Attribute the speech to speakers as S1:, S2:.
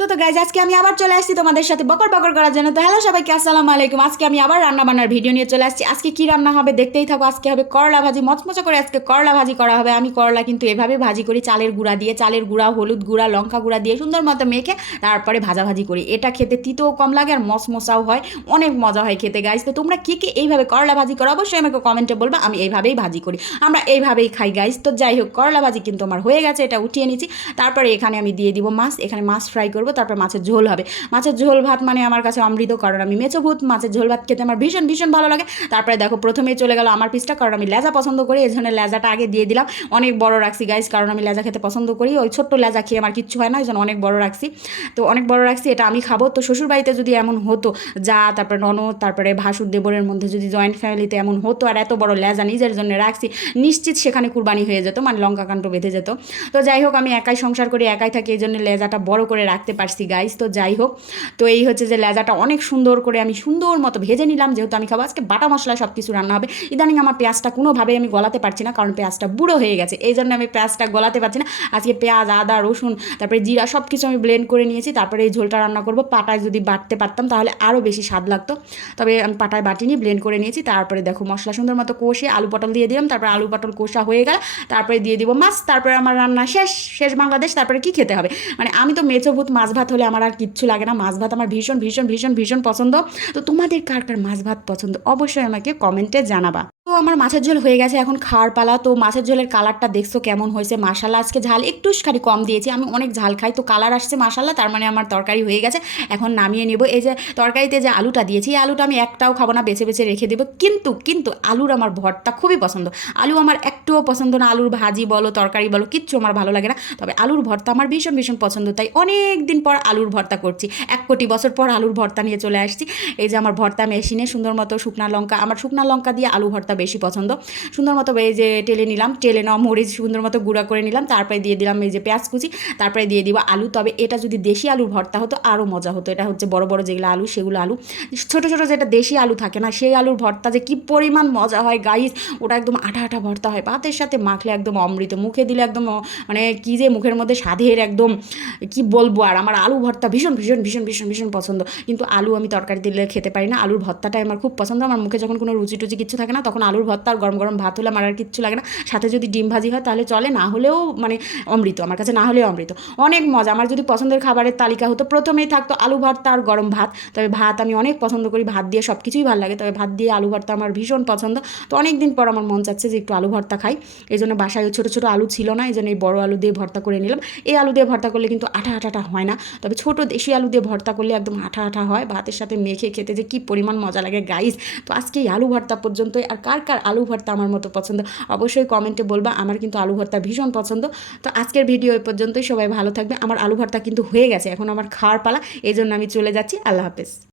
S1: তো তো গাইজ আজকে আমি আবার চলে আসছি তোমাদের সাথে বকর বকর করার জন্য। তো হ্যালো সবাইকে, আসসালামু আলাইকুম। আজকে আমি আবার রান্না বান্নার ভিডিও নিয়ে চলে আসছি। আজকে কি রান্না হবে দেখতেই থাকো। আজকে হবে করলা ভাজি। মচমচে করে আজকে করলা ভাজি করা হবে। আমি করলা কিন্তু এভাবে ভাজি করি, চালের গুঁড়া দিয়ে। চালের গুঁড়া, হলুদ গুঁড়া, লঙ্কা গুঁড়া দিয়ে সুন্দর মতো মেখে তারপরে ভাজা ভাজি করি। এটা খেতে তিতেও কম লাগে আর মশমশাও হয়। অনেক মজা হয় খেতে গাইজ তো তোমরা কী কী এইভাবে করলা ভাজি করো, অবশ্যই আমাকে কমেন্টে বলবা। আমি এইভাবেই ভাজি করি। আমরা এইভাবেই খাই গাইজ তো যাই হোক, করলা ভাজি কিন্তু আমার হয়ে গেছে, এটা উঠিয়ে নিচ্ছি। তারপরে এখানে আমি দিয়ে দিব মাছ। এখানে মাছ ফ্রাই করব। তারপর মাছের ঝোল হবে। মাছের ঝোল ভাত মানে আমার কাছে অমৃত কারণ। আমি মেচো ভূত, মাছের ঝোল ভাত খেতে আমার ভীষণ ভীষণ ভালো লাগে। তারপরে দেখো, প্রথমেই চলে গেল আমার পিসটা, কারণ আমি লেজা পছন্দ করি, এই জন্য লেজাটা আগে দিয়ে দিলাম। অনেক বড় রাখছি গাইস কারণ আমি লেজা খেতে পছন্দ করি। ওই ছোট্ট লেজা খেয়ে আমার কিচ্ছু হয় না, এই জন্য অনেক বড় রাখছি। তো অনেক বড় রাখছি, এটা আমি খাব। তো শ্বশুর বাড়িতে যদি এমন হতো, যা, তারপরে ননদ, তারপরে ভাসুর দেবরের মধ্যে যদি জয়েন্ট ফ্যামিলিতে এমন হতো, আর এত বড় লেজা নিজের জন্য রাখছি, নিশ্চিত সেখানে কুরবানি হয়ে যেত মানে লঙ্কা কাণ্ড বেঁধে যেত। তো যাই হোক, আমি একাই সংসার করি, একাই থাকি, এই জন্য লেজাটা বড় করে রাখতে পারছি গাইস তো যাই হোক। তো এই হচ্ছে যে লেজাটা অনেক সুন্দর করে আমি সুন্দর মতো ভেজে নিলাম, যেহেতু আমি খাব আজকে বাটা মশলা সব কিছু রান্না হবে। ইদানিং আমার পেঁয়াজটা কোনোভাবেই আমি গলাতে পারছি না, কারণ পেঁয়াজটা বুড়ো হয়ে গেছে। এই জন্য আমি পেঁয়াজটা গলাতে পারছি না। আজকে পেঁয়াজ, আদা, রসুন, তারপরে জিরা সব কিছু আমি ব্লেন্ড করে নিয়েছি। তারপরে এই ঝোলটা রান্না করব। পাটায় যদি বাটতে পারতাম তাহলে আরও বেশি স্বাদ লাগতো। তবে আমি পাটায় বাটিনি ব্লেন্ড করে নিয়েছি। তারপরে দেখো মশলা সুন্দর মতো কষে আলু পটল দিয়ে দিলাম। তারপরে আলু পটল কষা হয়ে গেল। তারপরে দিয়ে দিব মাছ। তারপরে আমার রান্না শেষ। শেষ বাংলাদেশ। তারপরে কি খেতে হবে? মানে আমি তো মেচো ভূত মাছ ভাত হলে আমার আর কিচ্ছু লাগে না। মাছ ভাত আমার ভীষণ ভীষণ ভীষণ ভীষণ পছন্দ। তো তোমাদের কার কার মাছ ভাত পছন্দ? অবশ্যই আমাকে কমেন্টে জানাবা। তো আমার মাছের ঝোল হয়ে গেছে, এখন খাওয়ার পালা। তো মাছের ঝোলের কালারটা দেখছ কেমন হয়েছে? মাসালা আজকে ঝাল একটু খালি কম দিয়েছি। আমি অনেক ঝাল খাই, তো কালার আসছে মাসালা তার মানে আমার তরকারি হয়ে গেছে। এখন নামিয়ে নেব। এই যে তরকারিতে যে আলুটা দিয়েছি, এই আলুটা আমি একটাও খাব না, বেছে বেছে রেখে দেবো। কিন্তু কিন্তু আলুর আমার ভরটা খুবই পছন্দ। আলু আমার একটুও পছন্দ না, আলুর ভাজি বলো, তরকারি বলো, কিচ্ছু আমার ভালো লাগে না। তবে আলুর ভর্তা আমার ভীষণ ভীষণ পছন্দ, তাই অনেক দিন পর আলুর ভর্তা করছি। এক কোটি বছর পর আলুর ভর্তা নিয়ে চলে আসছি। এই যে আমার ভর্তা মেশিনে সুন্দর মতো শুকনা লঙ্কা, আমার শুকনা লঙ্কা দিয়ে আলু ভর্তা বেশি পছন্দ। সুন্দর মতো এই যে টেলে নিলাম, টেলে নেওয়া মরিচ সুন্দর মতো গুঁড়া করে নিলাম, তারপরে দিয়ে দিলাম এই যে পেঁয়াজ কুচি, তারপরে দিয়ে দিব আলু। তবে এটা যদি দেশি আলুর ভর্তা হতো আরও মজা হতো। এটা হচ্ছে বড় বড় যেগুলো আলু, সেগুলো আলু। ছোটো ছোটো যেটা দেশি আলু থাকে না, সেই আলুর ভর্তা যে কি পরিমাণ মজা হয় গাইস ওটা একদম আঠা আঠা ভর্তা হয়। ভাতের সাথে মাখলে একদম অমৃত, মুখে দিলে একদম মানে কী যে মুখের মধ্যে স্বাদের একদম, কি বলব আর, আমার আলু ভর্তা ভীষণ ভীষণ ভীষণ ভীষণ ভীষণ পছন্দ। কিন্তু আলু আমি তরকারি দিলে খেতে পারি না, আলুর ভর্তাটাই আমার খুব পছন্দ। আমার মুখে যখন কোনো রুচি টুচি কিছু থাকে না, তখন আলুর ভর্তা আর গরম গরম ভাত হলে আমার আর কিচ্ছু লাগে না। সাথে যদি ডিম ভাজি হয় তাহলে চলে, না হলেও মানে অমৃত, আমার কাছে না হলেও অমৃত। অনেক মজা, আমার যদি পছন্দের খাবারের তালিকা হতো, প্রথমেই থাকতো আলু ভর্তা আর গরম ভাত। তবে ভাত আমি অনেক পছন্দ করি, ভাত দিয়ে সব কিছুই ভালো লাগে। তবে ভাত দিয়ে আলু ভর্তা আমার ভীষণ পছন্দ। তো অনেক দিন পর আমার মন চাচ্ছে যে একটু আলু ভর্তা খাই। এই জন্য বাসায় ছোটো ছোটো আলু ছিল না, এই জন্য এই বড়ো আলু দিয়ে ভর্তা করে নিলাম। এই আলু দিয়ে ভর্তা করলে কিন্তু আঠা আঠাটা হয় না। তবে ছোটো দেশি আলু দিয়ে ভর্তা করলে একদম আঠা আঠা হয়। ভাতের সাথে মেখে খেতে যে কী পরিমাণ মজা লাগে গাইস তো আজকে এই আলু ভর্তা পর্যন্তই। আর কার কার কার আলু ভর্তা আমার মতো পছন্দ? অবশ্যই কমেন্টে বলবা, আমার কিন্তু আলু ভর্তা ভীষণ পছন্দ। তো আজকের ভিডিও এ পর্যন্তই, সবাই ভালো থাকবে। আমার আলু ভর্তা কিন্তু হয়ে গেছে, এখন আমার খাওয়ার পালা এই জন্য আমি চলে যাচ্ছি। আল্লাহ হাফেজ।